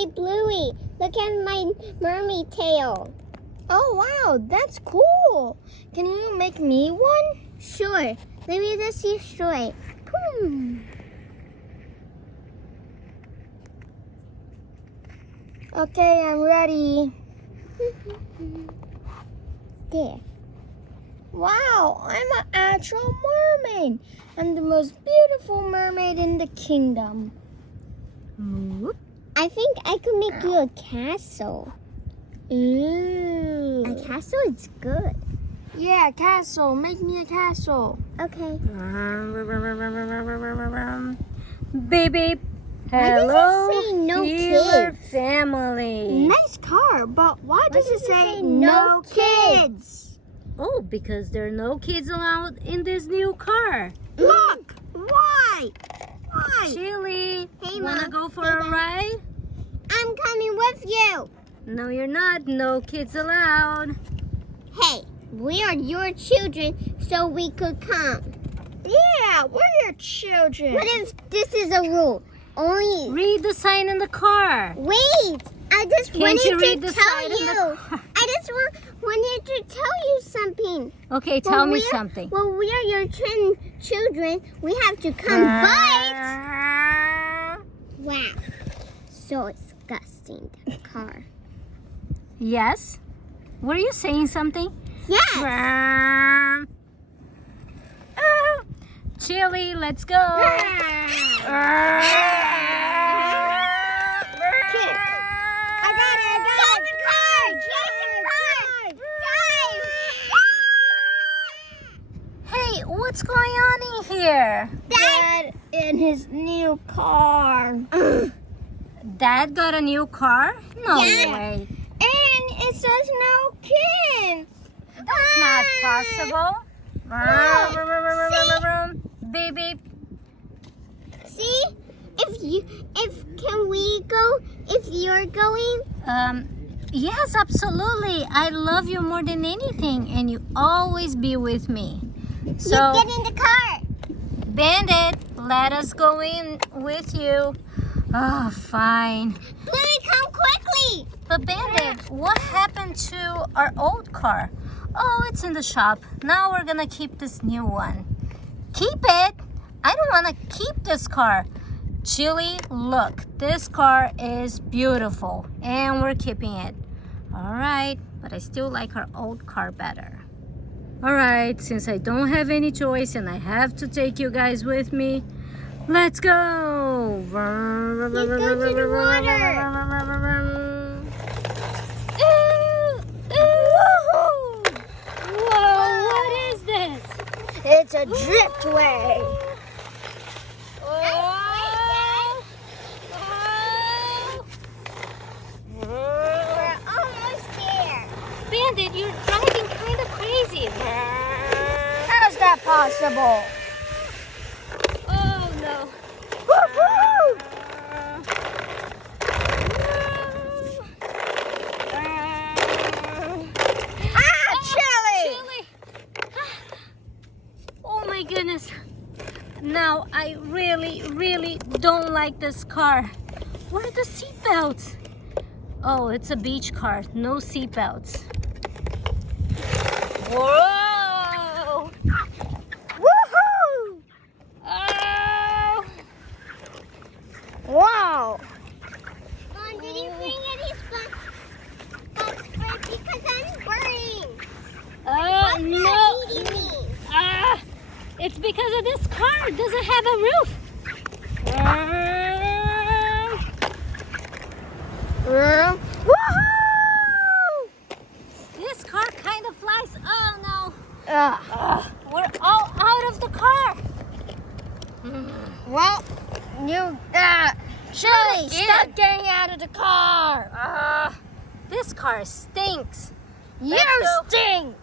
Hey, Bluey, look at my mermaid tail. Oh, wow, that's cool. Can you make me one? Sure. Let me just see straight. Boom. Okay, I'm ready. There. Wow, I'm an actual mermaid. I'm the most beautiful mermaid in the kingdom. I think I could make you a castle. Ooh. A castle is good. Yeah, castle. Make me a castle. Okay. Beep beep. Why does it Hello, say no dear kids? family. Nice car, but why does it say no kids? Oh, because there are no kids allowed in this new car. Look! Why? Why? Chili, Hey, wanna Mom. go for Hey, a Dad. ride? I'm coming with you. No, you're not. No kids allowed. Hey, we are your children, so we could come. Yeah, we're your children. What if this is a rule? Only Read the sign in the car. wait. I just Can't wanted you read to the tell sign in the you. car? I just wanted to tell you something. Okay, tell me we're- something. Well, we are your children. We have to come bite. Wow. So disgusting, that car. Yes? Were you saying something? Yes. Chili, let's go. I got it. Drive the car. Drive the car. Hey, what's going on in here? Dad in his new car. Dad got a new car? No Yeah. way. And it says no kids. That's not possible. Beep beep. See, can we go? If you're going, Yes, absolutely. I love you more than anything, and you always be with me. you So, get in the car. Bandit, let us go in with you. Oh, fine. Bluey, come quickly. But Bandit, what happened to our old car? Oh, it's in the shop. Now we're gonna keep this new one. Keep it? I don't wanna keep this car. Chili, look, this car is beautiful and we're keeping it. All right, but I still like our old car better. All right, since I don't have any choice and I have to take you guys with me, let's go. Let's go to the water. Whoa, what is this? It's a driftway. We're almost there. Bandit, you're driving kind of crazy. How's that possible? Oh no. Woohoo! Chili! Oh my goodness. Now I really don't like this car. Where are the seatbelts? Oh, it's a beach car. No seatbelts. Whoa! Woohoo! Oh! Wow! Mom, did you bring any bug spray? Because I'm burning. What's No! that eating me? It's because of this car. It doesn't have a roof. Woohoo! This car kind of flies. Oh no. We're all out of the car. Well, you Chili, stop getting out of the car. This car stinks. You Let's go. stink.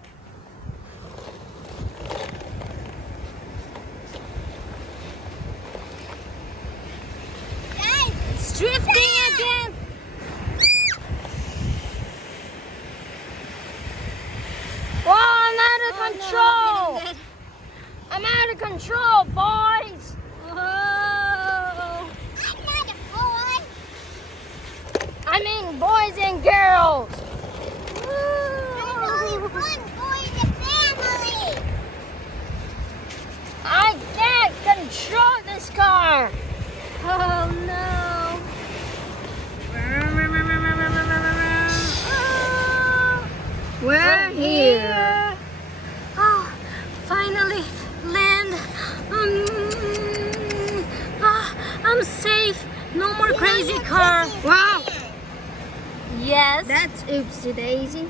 Guys, It's drifting again. Well, I'm out of Oh, control. no, Bandit. I'm out of control, boys. Oh. I'm not a boy. No more crazy car. Wow, Yes, that's oopsie daisy.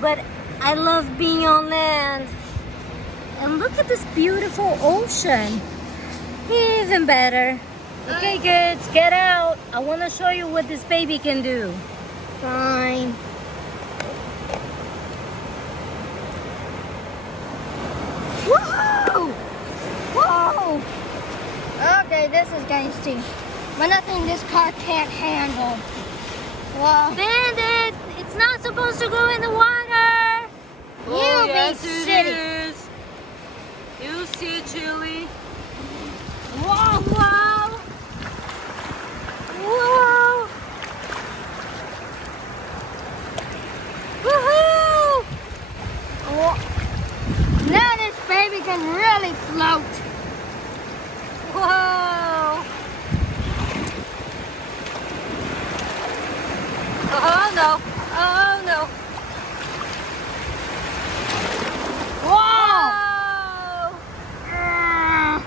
but I love being on land. And look at this beautiful ocean. Even better. Okay, kids, get out. I want to show you what this baby can do. Fine. Whoa! Whoa! Okay, this is getting steep. But nothing this car can't handle. Whoa. Bandit, it's not supposed to go in the water. You be silly. is. You see, Chili. Whoa, whoa. Whoa. Woohoo! Now this baby can really float. Whoa. Oh no. Oh no. Whoa! Whoa.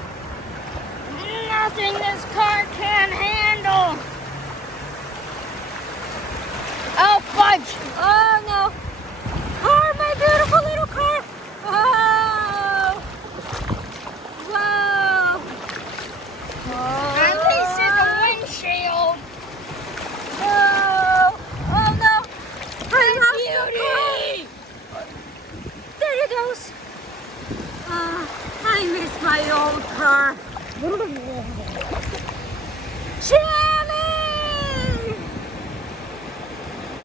Nothing this car can handle. Oh, fudge! Oh no. Car, my beautiful little car. Whoa. Whoa. At least it's a windshield. Whoa. Oh no. I lost the car. There it goes. I miss my old car.